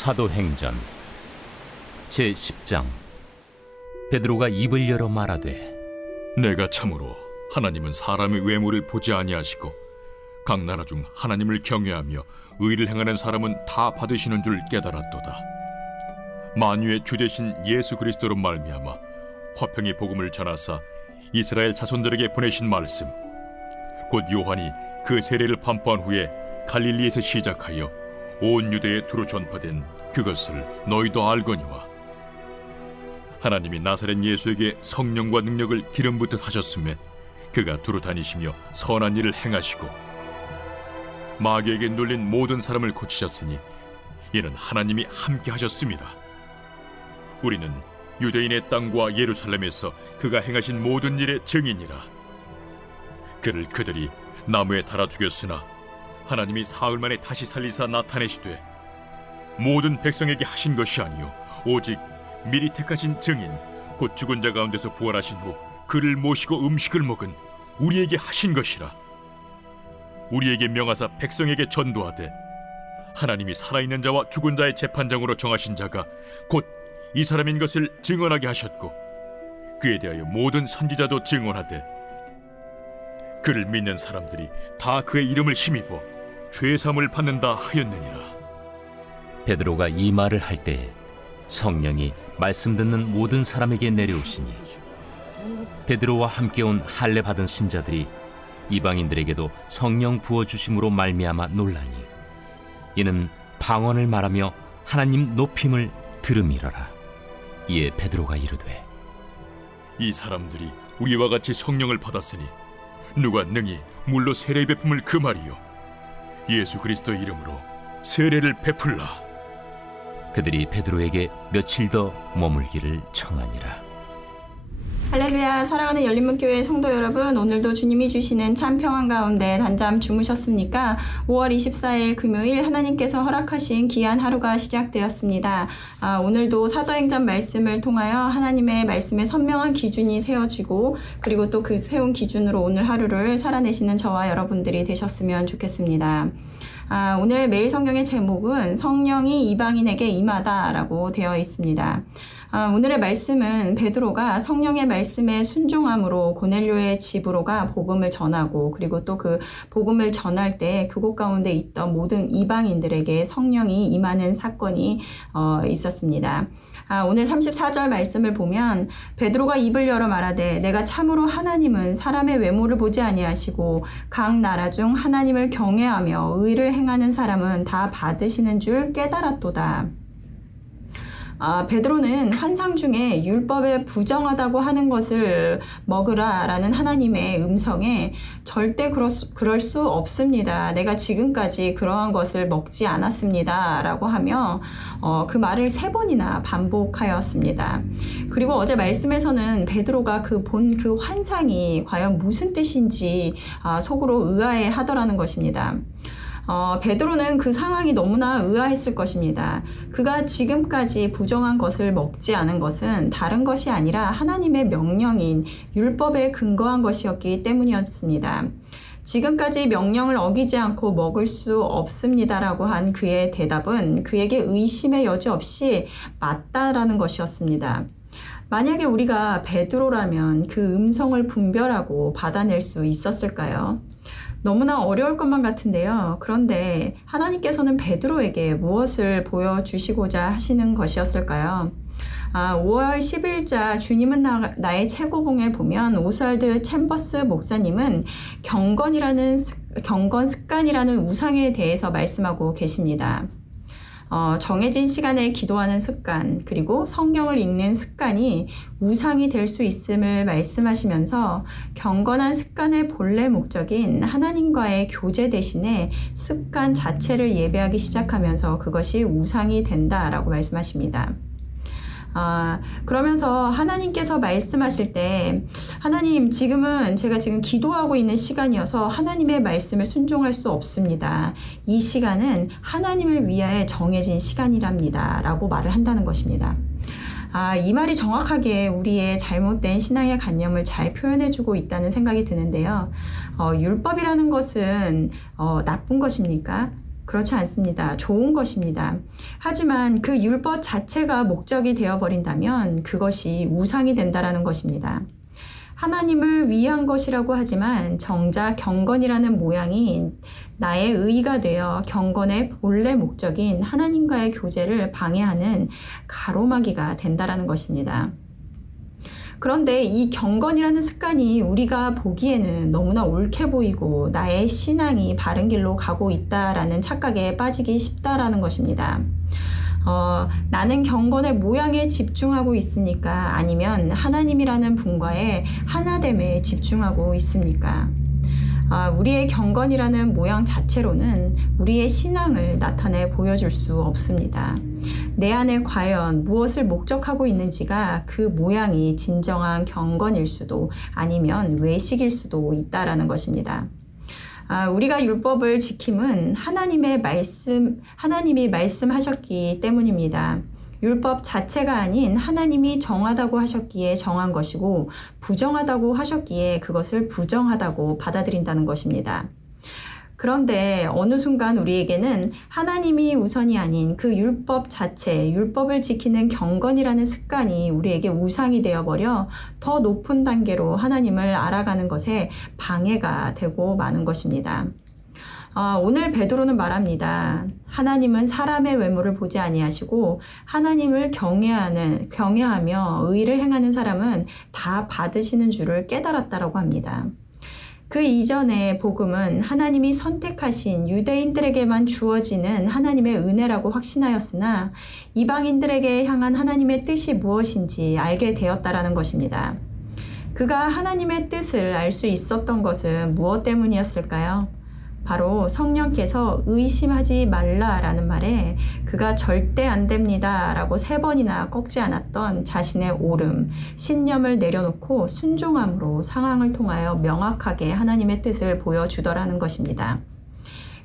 사도행전 제10장. 베드로가 입을 열어 말하되, 내가 참으로 하나님은 사람의 외모를 보지 아니하시고 각 나라 중 하나님을 경외하며 의를 행하는 사람은 다 받으시는 줄 깨달았도다. 만유의 주 되신 예수 그리스도로 말미암아 화평의 복음을 전하사 이스라엘 자손들에게 보내신 말씀, 곧 요한이 그 세례를 판포한 후에 갈릴리에서 시작하여 온 유대에 두루 전파된 그것을 너희도 알거니와, 하나님이 나사렛 예수에게 성령과 능력을 기름 붓듯 하셨음에 그가 두루 다니시며 선한 일을 행하시고 마귀에게 눌린 모든 사람을 고치셨으니 이는 하나님이 함께 하셨습니다. 우리는 유대인의 땅과 예루살렘에서 그가 행하신 모든 일의 증인이라. 그를 그들이 나무에 달아 죽였으나 하나님이 사흘 만에 다시 살리사 나타내시되 모든 백성에게 하신 것이 아니요 오직 미리 택하신 증인 곧 죽은 자 가운데서 부활하신 후 그를 모시고 음식을 먹은 우리에게 하신 것이라. 우리에게 명하사 백성에게 전도하되 하나님이 살아있는 자와 죽은 자의 재판장으로 정하신 자가 곧 이 사람인 것을 증언하게 하셨고, 그에 대하여 모든 선지자도 증언하되 그를 믿는 사람들이 다 그의 이름을 힘입어 죄사함을 받는다 하였느니라. 베드로가 이 말을 할 때에 성령이 말씀 듣는 모든 사람에게 내려오시니 베드로와 함께 온 할례 받은 신자들이 이방인들에게도 성령 부어주심으로 말미암아 놀라니, 이는 방언을 말하며 하나님 높임을 들음이러라. 이에 베드로가 이르되, 이 사람들이 우리와 같이 성령을 받았으니 누가 능히 물로 세례 베품을 금하리요? 예수 그리스도의 이름으로 세례를 베풀라. 그들이 베드로에게 며칠 더 머물기를 청하니라. 할렐루야. 사랑하는 열린문교회 성도 여러분, 오늘도 주님이 주시는 참 평안 가운데 단잠 주무셨습니까? 5월 24일 금요일 하나님께서 허락하신 귀한 하루가 시작되었습니다. 오늘도 사도행전 말씀을 통하여 하나님의 말씀에 선명한 기준이 세워지고, 그리고 또 그 세운 기준으로 오늘 하루를 살아내시는 저와 여러분들이 되셨으면 좋겠습니다. 오늘 매일 성경의 제목은 성령이 이방인에게 임하다라고 되어 있습니다. 오늘의 말씀은 베드로가 성령의 말씀에 순종함으로 고넬료의 집으로 가 복음을 전하고, 그리고 또 그 복음을 전할 때 그곳 가운데 있던 모든 이방인들에게 성령이 임하는 사건이 있었습니다. 오늘 34절 말씀을 보면 베드로가 입을 열어 말하되, 내가 참으로 하나님은 사람의 외모를 보지 아니하시고 각 나라 중 하나님을 경외하며 의를 행하는 사람은 다 받으시는 줄 깨달았도다. 베드로는 환상 중에 율법에 부정하다고 하는 것을 먹으라 라는 하나님의 음성에 절대 그럴 수 없습니다. 내가 지금까지 그러한 것을 먹지 않았습니다 라고 하며 그 말을 3번이나 반복하였습니다. 그리고 어제 말씀에서는 베드로가 본 그 환상이 과연 무슨 뜻인지 속으로 의아해 하더라는 것입니다. 베드로는 그 상황이 너무나 의아했을 것입니다. 그가 지금까지 부정한 것을 먹지 않은 것은 다른 것이 아니라 하나님의 명령인 율법에 근거한 것이었기 때문이었습니다. 지금까지 명령을 어기지 않고 먹을 수 없습니다라고 한 그의 대답은 그에게 의심의 여지 없이 맞다라는 것이었습니다. 만약에 우리가 베드로라면 그 음성을 분별하고 받아낼 수 있었을까요? 너무나 어려울 것만 같은데요. 그런데 하나님께서는 베드로에게 무엇을 보여주시고자 하시는 것이었을까요? 5월 10일자 주님은 나의 최고봉에 보면 오스왈드 챔버스 목사님은 경건 습관이라는 우상에 대해서 말씀하고 계십니다. 정해진 시간에 기도하는 습관, 그리고 성경을 읽는 습관이 우상이 될 수 있음을 말씀하시면서 경건한 습관의 본래 목적인 하나님과의 교제 대신에 습관 자체를 예배하기 시작하면서 그것이 우상이 된다라고 말씀하십니다. 그러면서 하나님께서 말씀하실 때, 하나님, 제가 지금 기도하고 있는 시간이어서 하나님의 말씀을 순종할 수 없습니다. 이 시간은 하나님을 위하여 정해진 시간이랍니다 라고 말을 한다는 것입니다. 이 말이 정확하게 우리의 잘못된 신앙의 관념을 잘 표현해주고 있다는 생각이 드는데요. 율법이라는 것은 나쁜 것입니까? 그렇지 않습니다. 좋은 것입니다. 하지만 그 율법 자체가 목적이 되어버린다면 그것이 우상이 된다라는 것입니다. 하나님을 위한 것이라고 하지만 정작 경건이라는 모양이 나의 의가 되어 경건의 본래 목적인 하나님과의 교제를 방해하는 가로막이가 된다라는 것입니다. 그런데 이 경건이라는 습관이 우리가 보기에는 너무나 옳게 보이고 나의 신앙이 바른 길로 가고 있다라는 착각에 빠지기 쉽다라는 것입니다. 나는 경건의 모양에 집중하고 있습니까? 아니면 하나님이라는 분과의 하나됨에 집중하고 있습니까? 우리의 경건이라는 모양 자체로는 우리의 신앙을 나타내 보여줄 수 없습니다. 내 안에 과연 무엇을 목적하고 있는지가 그 모양이 진정한 경건일 수도 아니면 외식일 수도 있다라는 것입니다. 우리가 율법을 지킴은 하나님이 말씀하셨기 때문입니다. 율법 자체가 아닌 하나님이 정하다고 하셨기에 정한 것이고 부정하다고 하셨기에 그것을 부정하다고 받아들인다는 것입니다. 그런데 어느 순간 우리에게는 하나님이 우선이 아닌 그 율법 자체, 율법을 지키는 경건이라는 습관이 우리에게 우상이 되어버려 더 높은 단계로 하나님을 알아가는 것에 방해가 되고 마는 것입니다. 오늘 베드로는 말합니다. 하나님은 사람의 외모를 보지 아니하시고 하나님을 경외하며 의를 행하는 사람은 다 받으시는 줄을 깨달았다라고 합니다. 그 이전의 복음은 하나님이 선택하신 유대인들에게만 주어지는 하나님의 은혜라고 확신하였으나 이방인들에게 향한 하나님의 뜻이 무엇인지 알게 되었다라는 것입니다. 그가 하나님의 뜻을 알 수 있었던 것은 무엇 때문이었을까요? 바로 성령께서 의심하지 말라라는 말에 그가 절대 안 됩니다 라고 3번이나 꺾지 않았던 자신의 옳음, 신념을 내려놓고 순종함으로 상황을 통하여 명확하게 하나님의 뜻을 보여주더라는 것입니다.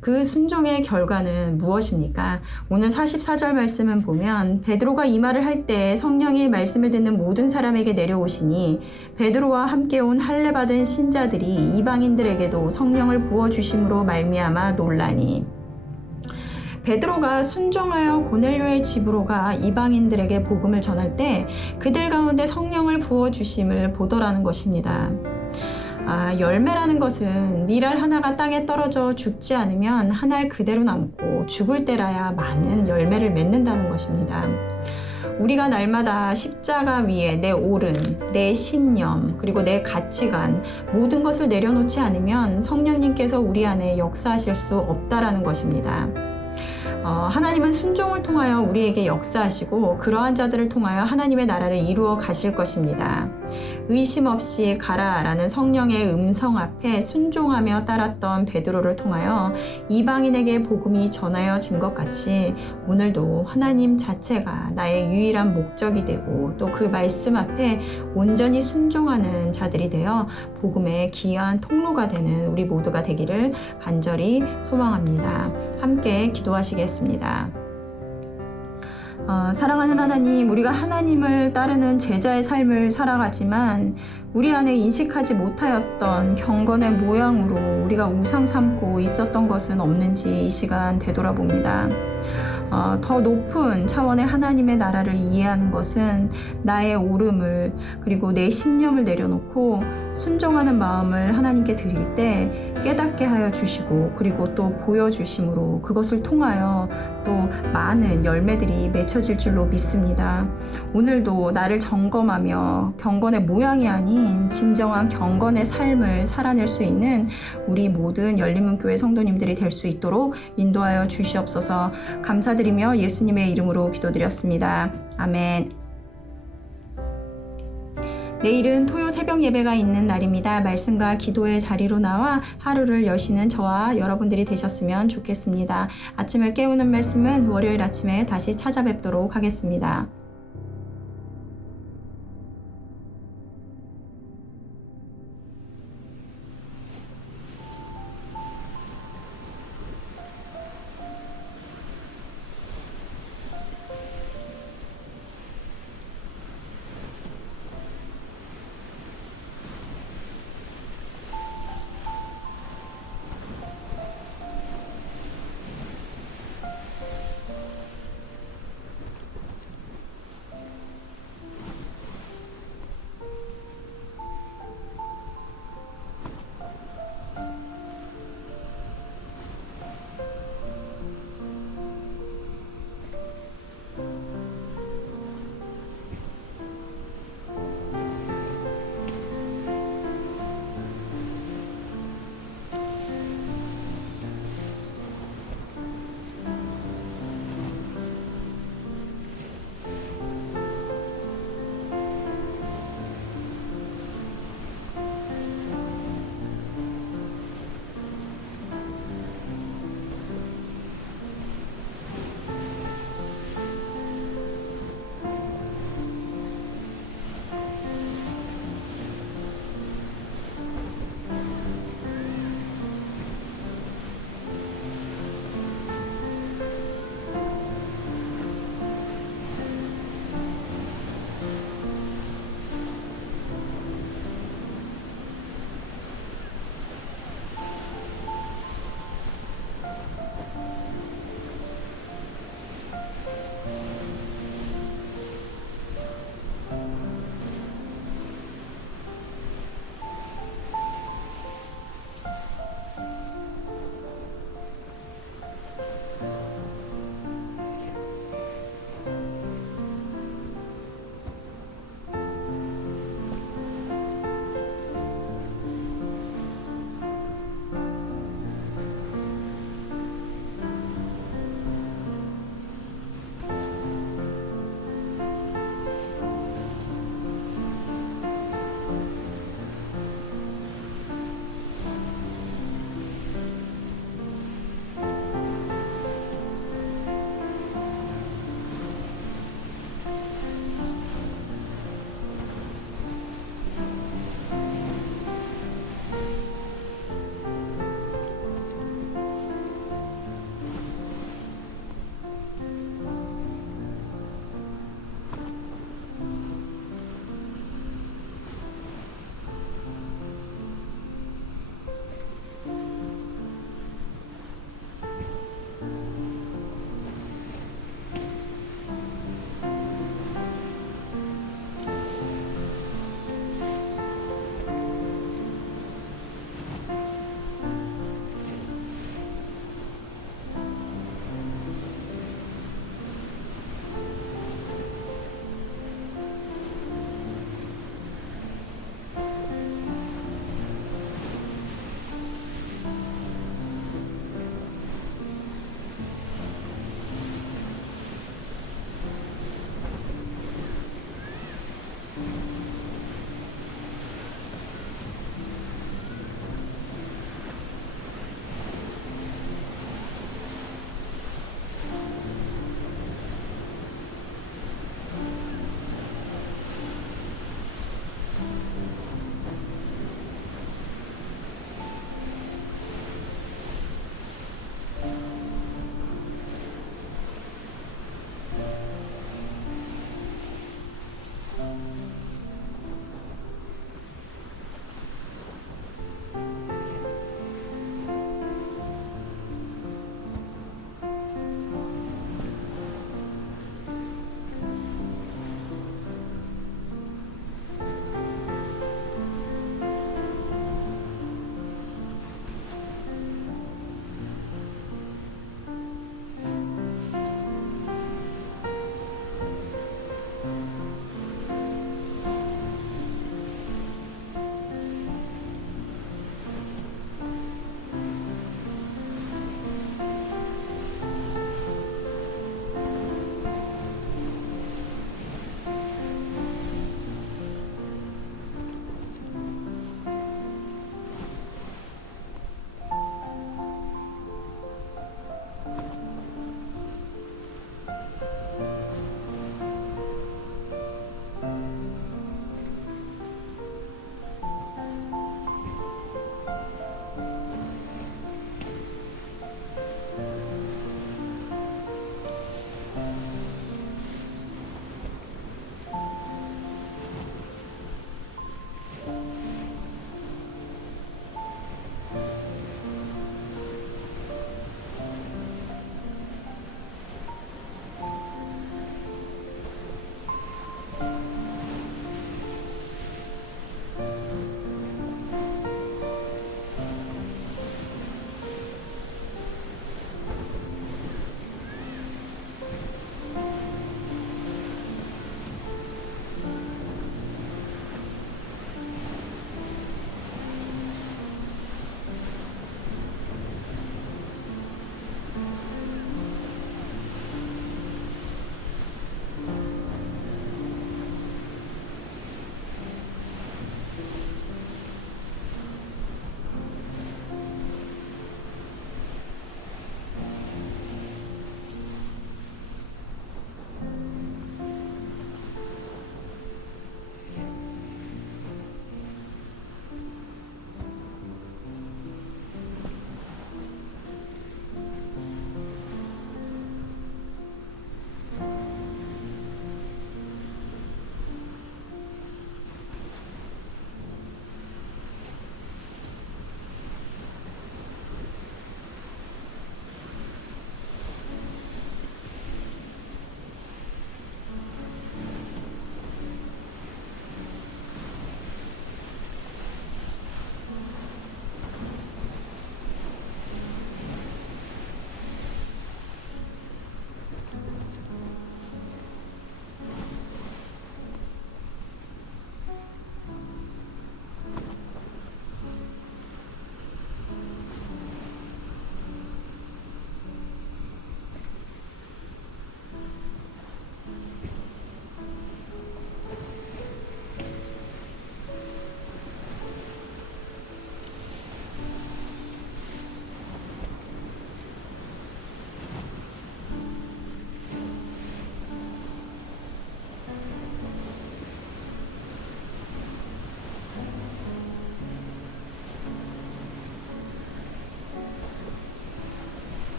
그 순종의 결과는 무엇입니까? 오늘 44절 말씀은 보면 베드로가 이 말을 할 때 성령이 말씀을 듣는 모든 사람에게 내려오시니 베드로와 함께 온 할례 받은 신자들이 이방인들에게도 성령을 부어주심으로 말미암아 놀라니. 베드로가 순종하여 고넬료의 집으로 가 이방인들에게 복음을 전할 때 그들 가운데 성령을 부어주심을 보더라는 것입니다. 열매라는 것은 밀알 하나가 땅에 떨어져 죽지 않으면 한 알 그대로 남고 죽을 때라야 많은 열매를 맺는다는 것입니다. 우리가 날마다 십자가 위에 내 옳은, 내 신념, 그리고 내 가치관 모든 것을 내려놓지 않으면 성령님께서 우리 안에 역사하실 수 없다라는 것입니다. 하나님은 순종을 통하여 우리에게 역사하시고 그러한 자들을 통하여 하나님의 나라를 이루어 가실 것입니다. 의심 없이 가라라는 성령의 음성 앞에 순종하며 따랐던 베드로를 통하여 이방인에게 복음이 전하여진 것 같이 오늘도 하나님 자체가 나의 유일한 목적이 되고 또 그 말씀 앞에 온전히 순종하는 자들이 되어 복음의 귀한 통로가 되는 우리 모두가 되기를 간절히 소망합니다. 함께 기도하시겠습니다. 사랑하는 하나님, 우리가 하나님을 따르는 제자의 삶을 살아가지만 우리 안에 인식하지 못하였던 경건의 모양으로 우리가 우상 삼고 있었던 것은 없는지 이 시간 되돌아봅니다. 더 높은 차원의 하나님의 나라를 이해하는 것은 나의 옳음을 그리고 내 신념을 내려놓고 순종하는 마음을 하나님께 드릴 때 깨닫게 하여 주시고 그리고 또 보여주심으로 그것을 통하여 또 많은 열매들이 맺혀질 줄로 믿습니다. 오늘도 나를 점검하며 경건의 모양이 아닌 진정한 경건의 삶을 살아낼 수 있는 우리 모든 열린문교회 성도님들이 될 수 있도록 인도하여 주시옵소서. 감사드리며 예수님의 이름으로 기도드렸습니다. 아멘. 내일은 토요 새벽 예배가 있는 날입니다. 말씀과 기도의 자리로 나와 하루를 여시는 저와 여러분들이 되셨으면 좋겠습니다. 아침을 깨우는 말씀은 월요일 아침에 다시 찾아뵙도록 하겠습니다.